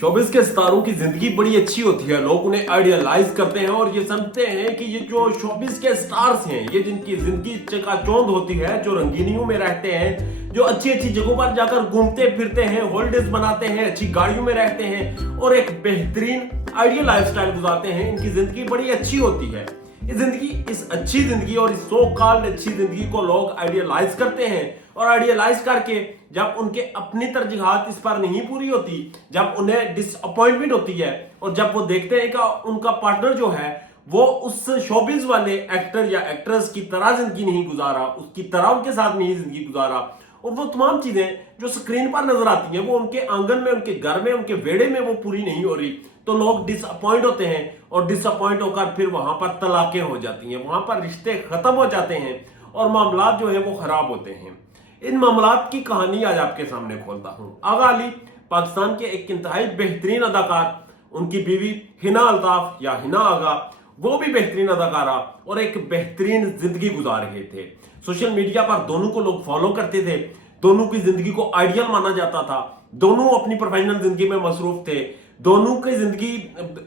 Showbiz के सितारों की जिंदगी बड़ी अच्छी होती है। लोग उन्हें आइडियलाइज करते हैं और ये समझते हैं कि ये जो शोबिस के स्टार्स हैं, ये जिनकी जिंदगी चकाचौंध होती है, जो रंगीनियों में रहते हैं, जो अच्छी अच्छी जगहों पर जाकर घूमते फिरते हैं, हॉलिडेज बनाते हैं, अच्छी गाड़ियों में रहते हैं और एक बेहतरीन आइडियल लाइफस्टाइल गुजारते हैं, इनकी जिंदगी बड़ी अच्छी होती है। इस अच्छी जिंदगी और इस सो कॉल्ड अच्छी जिंदगी को लोग आइडियलाइज करते हैं और आइडियलाइज करके जब उनके अपनी तरजीहात इस पर नहीं पूरी होती, जब उन्हें डिसअपॉइंटमेंट होती है और जब वो देखते हैं कि उनका पार्टनर जो है वो उस शोबिज वाले एक्टर या एक्ट्रेस की तरह जिंदगी नहीं गुजारा, उसकी तरह उनके साथ नहीं जिंदगी गुजारा, और वो तमाम चीजें जो स्क्रीन पर नजर आती हैं वो उनके आंगन में, उनके घर में, उनके वेड़े में वो पूरी नहीं हो रही, तो लोग डिसअपॉइंट होते हैं और डिसअपॉइंट होकर फिर वहां पर तलाकें हो जाती हैं, वहां पर रिश्ते खत्म हो जाते हैं और मामला जो है वो खराब होते हैं। इन मामलात की कहानी आज आपके सामने खोलता हूं। आगा अली पाकिस्तान के एक इंतहाई बेहतरीन अदाकार, उनकी बीवी हिना अल्ताफ या हिना आगा, वो भी बेहतरीन अदाकारा और एक बेहतरीन जिंदगी गुजार रहे थे। सोशल मीडिया पर दोनों को लोग फॉलो करते थे, दोनों की जिंदगी को आइडियल माना जाता था, दोनों अपनी प्रोफेशनल जिंदगी में मसरूफ थे, दोनों की जिंदगी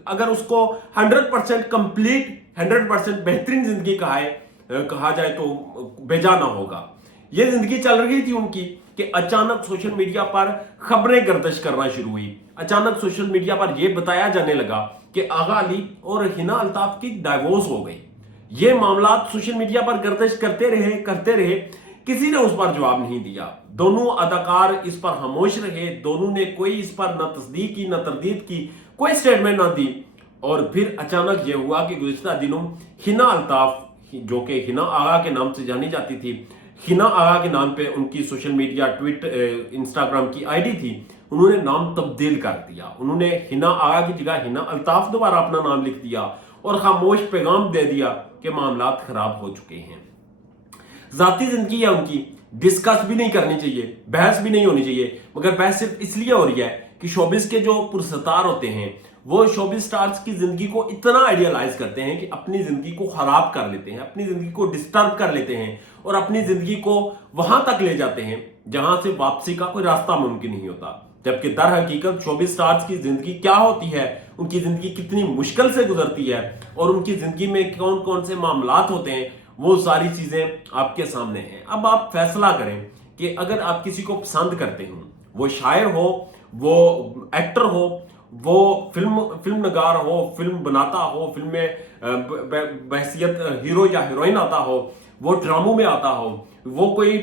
अगर उसको 100% कंप्लीट 100% बेहतरीन जिंदगी कहा जाए तो बेजा ना होगा। ये जिंदगी चल रही थी उनकी कि अचानक सोशल मीडिया पर खबरें गर्दिश करना शुरू हुई। अचानक सोशल मीडिया पर यह बताया जाने लगा कि आगा अली और हिना अल्ताफ की डाइवोर्स हो गई। ये मामला सोशल मीडिया पर गर्दिश करते रहे, किसी ने उस पर जवाब नहीं दिया। दोनों अदाकार इस पर खामोश रहे, दोनों ने कोई इस पर न तस्दीक की न तरदीद की, कोई स्टेटमेंट ना दी। और फिर अचानक यह हुआ कि गुज़िश्ता दिनों हिना अल्ताफ, जो कि हिना आगा के नाम से जानी जाती थी, हिना आगा के नाम पे उनकी सोशल मीडिया, ट्विटर, इंस्टाग्राम की आईडी थी, उन्होंने नाम तब्दील कर दिया। उन्होंने हिना आगा की जगह हिना अल्ताफ दोबारा अपना नाम लिख दिया और खामोश पैगाम दे दिया कि मामलात खराब हो चुके हैं। जाती जिंदगी है उनकी, डिस्कस भी नहीं करनी चाहिए, बहस भी नहीं होनी चाहिए, मगर बहस सिर्फ इसलिए हो रही है कि शोबिस के जो पुरस्तार होते हैं वो शोबिस स्टार्स की जिंदगी को इतना आइडियलाइज करते हैं कि अपनी जिंदगी को खराब कर लेते हैं, अपनी जिंदगी को डिस्टर्ब कर लेते हैं और अपनी जिंदगी को वहां तक ले जाते हैं जहां से वापसी का कोई रास्ता मुमकिन नहीं होता। जबकि दर हकीकत शोबिस स्टार्स की जिंदगी क्या होती है, उनकी जिंदगी कितनी मुश्किल से गुजरती है और उनकी जिंदगी में कौन कौन से मामलात होते हैं, वो सारी चीजें आपके सामने हैं। अब आप फैसला करें कि अगर आप किसी को पसंद करते हो, वो शायर हो, वो एक्टर हो, वो फिल्म नगार हो, फिल्म बनाता हो, फिल्म में बहसियत हीरो या हीरोइन आता हो, वो ड्रामों में आता हो, वो कोई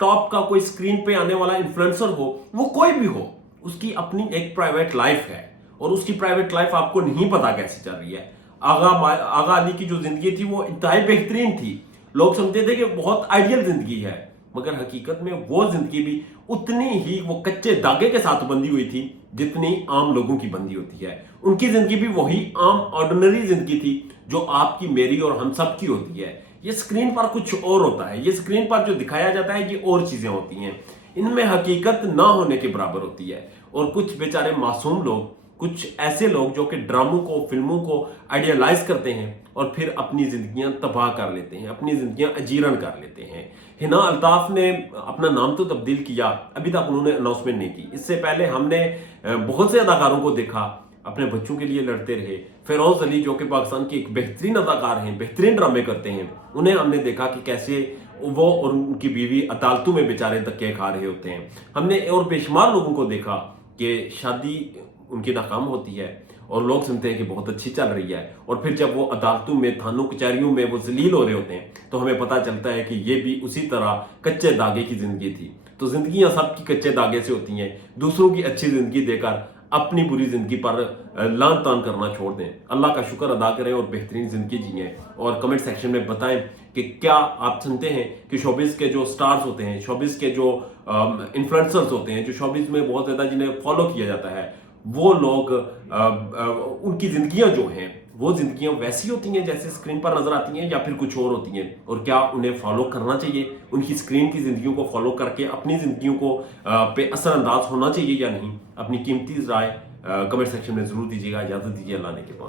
टॉप का कोई स्क्रीन पे आने वाला इन्फ्लुएंसर हो, वो कोई भी हो, उसकी अपनी एक प्राइवेट लाइफ है और उसकी प्राइवेट लाइफ आपको नहीं पता कैसे चल रही है। आगा अली की जो जिंदगी थी वो इंतहाई बेहतरीन थी। लोग समझते थे कि बहुत आइडियल जिंदगी है, मगर हकीकत में वो जिंदगी भी उतनी ही वो कच्चे धागे के साथ बंधी हुई थी जितनी आम लोगों की बंधी होती है। उनकी जिंदगी भी वही आम ऑर्डिनरी जिंदगी थी जो आपकी, मेरी और हम सब की होती है। ये स्क्रीन पर कुछ और होता है, ये स्क्रीन पर जो दिखाया जाता है ये और चीजें होती हैं, इनमें हकीकत ना होने के बराबर होती है। और कुछ बेचारे मासूम लोग, कुछ ऐसे लोग जो कि ड्रामों को, फिल्मों को आइडियलाइज करते हैं और फिर अपनी जिंदगियां तबाह कर लेते हैं, अपनी जिंदगियां अजीरन कर लेते हैं। हिना अल्ताफ ने अपना नाम तो तब्दील किया, अभी तक उन्होंने अनाउंसमेंट नहीं की। इससे पहले हमने बहुत से अदाकारों को देखा अपने बच्चों के लिए लड़ते रहे। फिरोज अली जो कि पाकिस्तान के एक बेहतरीन अदाकार हैं, बेहतरीन ड्रामे करते हैं, उन्हें हमने देखा कि कैसे वो और उनकी बीवी अदालतों में बेचारे धक्के खा रहे होते हैं। हमने और बेशुमार लोगों को देखा कि शादी उनकी नाकाम होती है और लोग सुनते हैं कि बहुत अच्छी चल रही है, और फिर जब वो अदालतों में, थानों कचहरियों में वो जलील हो रहे होते हैं तो हमें पता चलता है कि ये भी उसी तरह कच्चे धागे की जिंदगी थी। तो जिंदगियां सबकी कच्चे धागे से होती हैं। दूसरों की अच्छी जिंदगी देकर अपनी बुरी जिंदगी पर लान तान करना छोड़ दें, अल्लाह का शुक्र अदा करें और बेहतरीन जिंदगी जिएं। और कमेंट सेक्शन में बताएं कि क्या आप सुनते हैं कि शोबिस के जो स्टार्स होते हैं, शोबिस के जो इन्फ्लुएंसर्स होते हैं, जो शोबिस में बहुत ज्यादा जिन्हें फॉलो किया जाता है, वो लोग उनकी जिंदगियां जो हैं वो जिंदगियां वैसी होती हैं जैसे स्क्रीन पर नजर आती हैं या फिर कुछ और होती हैं? और क्या उन्हें फॉलो करना चाहिए? उनकी स्क्रीन की जिंदगियों को फॉलो करके अपनी जिंदगियों को पे असरअंदाज होना चाहिए या नहीं? अपनी कीमती राय कमेंट सेक्शन में जरूर दीजिएगा। इजाजत दीजिए, अल्लाह ने के बाद।